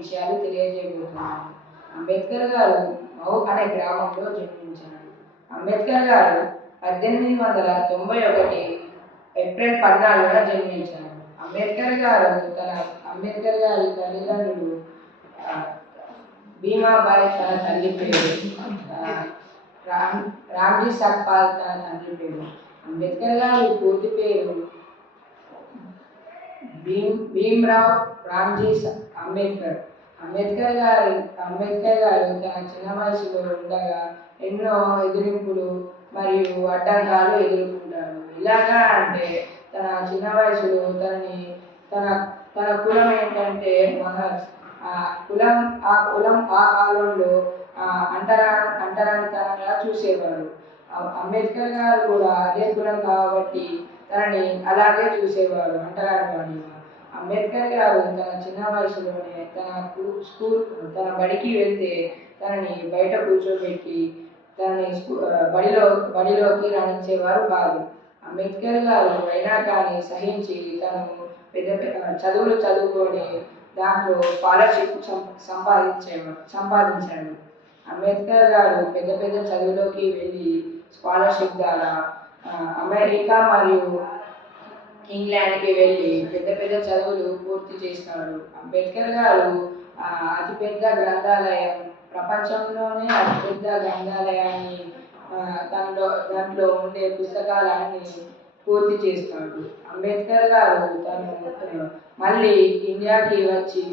విషయాలు తెలియజేయబోతున్నాను. అంబేద్కర్ గారు మహబూబ్ అనే గ్రామంలో జన్మించారు. అంబేద్కర్ గారు 1891 ఏప్రిల్ 14న జన్మించారు. అంబేద్కర్ గారి తల్లిదండ్రులు భీమాబాయి తన తల్లి పేరు, రామ్జీ సక్పాల్ తన తండ్రి పేరు. అంబేద్కర్ గారి పూర్తి పేరు భీమ్రావ్ రామ్జీ అంబేద్కర్. అంబేద్కర్ గారు తన చిన్న వయసులో ఉండగా ఎన్నో ఎదిరింపులు మరియు అడ్డంకాలు ఎదుర్కొంటారు. ఇలాగా అంటే తన చిన్న వయసులో తన తన కులం ఏంటంటే మహర్స్. ఆ కులం ఆ కాలంలో అంటరానితనంగా చూసేవారు. అంబేద్కర్ గారు కూడా అదే కులం కాబట్టి తనని అలాగే చూసేవారు, అంటరానివాడిగా. అంబేద్కర్ గారు తన చిన్న వయసులోనే తన బడికి వెళ్తే తనని బయట కూర్చోబెట్టి తనని బడిలోకి రాణించేవారు కాదు. అంబేద్కర్ గారు అయినా కానీ సహించి తను పెద్ద చదువులు చదువుకొని దాంట్లో స్కాలర్షిప్ సంపాదించాడు. అంబేద్కర్ గారు పెద్ద చదువులోకి వెళ్ళి స్కాలర్షిప్ ద్వారా అమెరికా మరియు ఇంగ్లాండ్కి వెళ్ళి పెద్ద చదువులు పూర్తి చేస్తాడు. అంబేద్కర్ గారు ప్రపంచంలోనే అతిపెద్ద గ్రంథాలయాన్ని దాంట్లో ఉండే పుస్తకాలన్నీ పూర్తి చేస్తాడు. అంబేద్కర్ గారు తను మళ్ళీ ఇండియాకి వచ్చి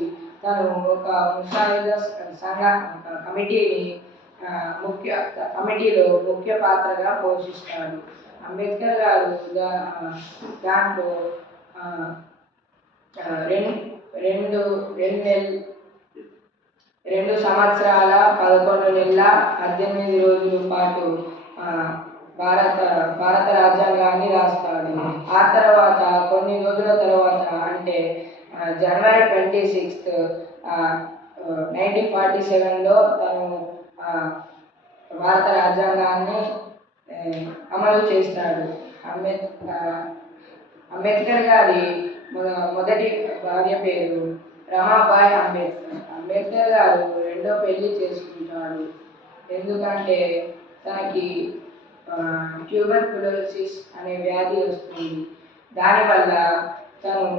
తను ఒక ముసాయిదా సంఘ కమిటీలో ముఖ్య పాత్రగా పోషిస్తాడు. అంబేద్కర్ గారు దాంట్లో రెండు సంవత్సరాల 11 నెలల 18 రోజుల పాటు భారత రాజ్యాంగాన్ని రాస్తాడు. ఆ తర్వాత కొన్ని రోజుల తర్వాత అంటే జనవరి 26, 1947లో తను భారత రాజ్యాంగాన్ని అమలు చేస్తాడు. అంబేద్కర్ గారి మొదటి భార్య పేరు రమాబాయి అంబేద్కర్. అంబేద్కర్ గారు రెండో పెళ్లి చేసుకుంటాడు. ఎందుకంటే తనకి ట్యూబర్కులోసిస్ అనే వ్యాధి వస్తుంది. దానివల్ల తను